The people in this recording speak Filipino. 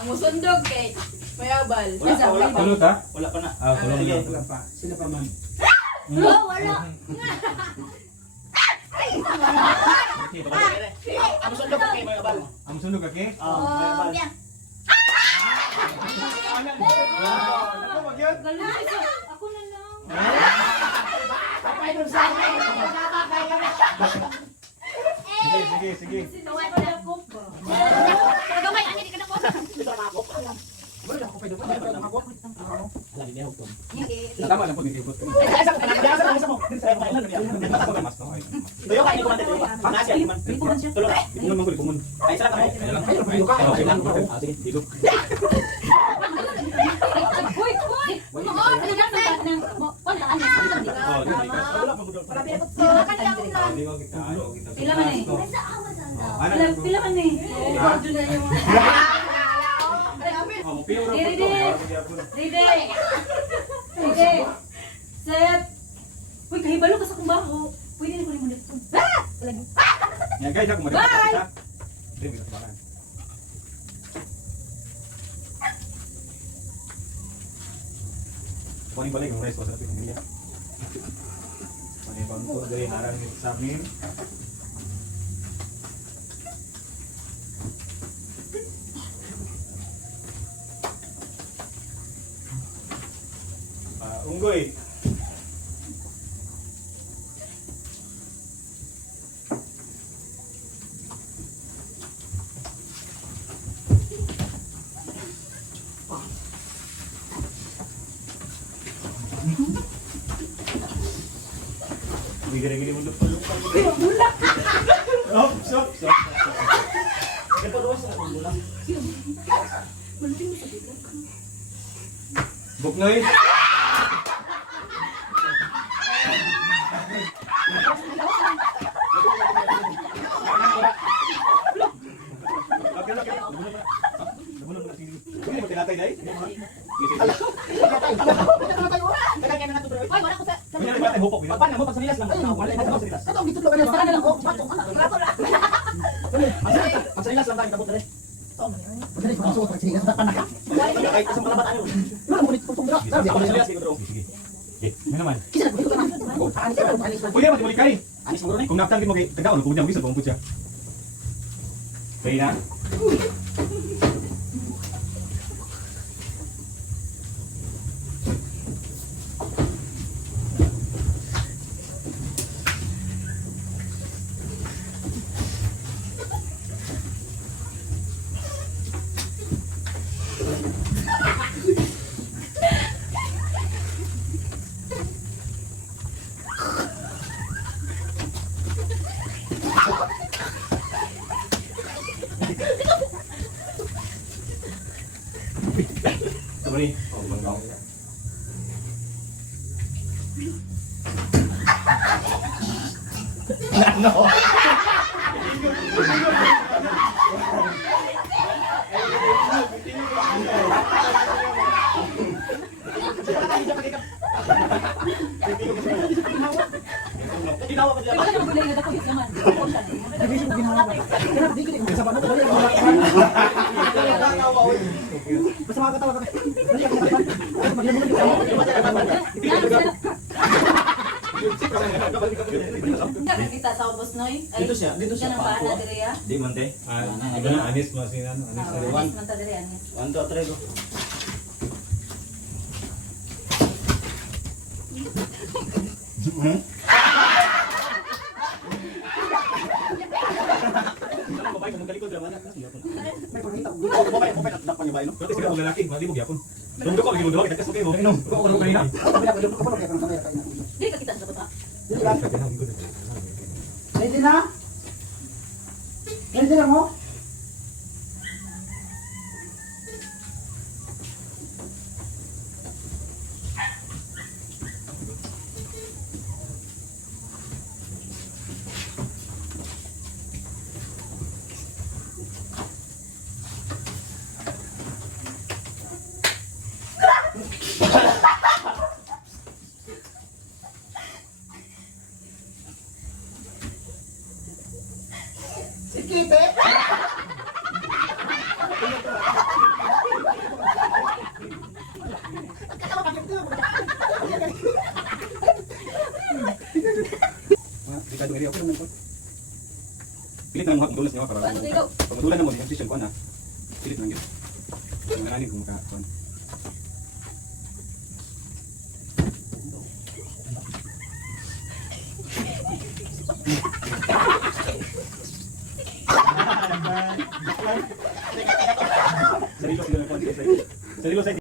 Ang musundog kay mayabal. Tulot ha? Wala pa na. Ah, tulot. Wala pa. Sila pa man. Oh, wala. Ang sundok kay mga bal. Ang sunog kake? Mga bal. Ako magyud. Ako na lang. Sige. Gamay, ani di ka na po. Wala ako pa doon. Wala din ako. Tama lang po ni Kibot. Tuyo kayo ni komando. Nasi ali man. Tulog. Ino man ko kumun. Ay sara ka mo. Okay lang. Sige, dilo. Uy! Ano na wala ani sa hindi ka. Oh, di ka. Pila man eh. Ano? Pila man eh. Order na yung Oh, mo piro Ready. Set. Uy, kahibalo ka sa kumbaho. Pwede na ko rin mo dito. Lagi. Yan guys, ako Bye! Dili ka tabangan. Kunin balik yung resto sa pamilya. Kunin bang ko dari harang sa amin. Unggoy. Gini-gini mundur. Stop. Buknoy. Ay, wala ko sa Paano mo pagsalilas lang? Wala ka pagsalilas. Ito, dito lang. Saka na lang. Pagsalilas lang tayo tabot dere. Madali ko nasuot. Sige, sa panaka. Kahit isang palabatan yun. Wala mo dito itong drak. Sabi ako. Pagsalilas dito bro. Sige. May naman. Kisa na ko dito naman. Anis ka ba? Anis ka. Pwede naman balik kay. Anis mo ron eh. Kung naptan mo kay tagdaon ko diyan bisa ko siya. Kaya na. Sabari. Oh, banggaw. Ano? Ginawa ko dyan. Baka naman gulay na dako yung laman. Hindi ko ginawa. Kaya di ko din sa bano ko. Basta makakatawa ka. Dali ka. Maglamunan ka. Nakakita sa ubos noy. Dito siya Ganang pa ba ako. na dire ya? Di man te. Ano na anis mo sinan, anis na rin. Anis man ta dire anis. 1, 2, 3 go. Babae kung galikod naman. May pagkita ko. Babae nakdapan niya ba no? Pero sige mo lalaki, mali mo gyapon. Tundo ko gimundo kita kasi mo. Inom. Ko ko kanina. Di ka kita sa bata. Ready na? Ready na mo? Sikit eh! delikado area, okay naman po. Pilit na mo madulas niya para Paano ikaw? pag madulan na mo yung position ko na. Pilit lang yun. Yung ananin kung maka. Sarilo sila ng konti. Sarilo sa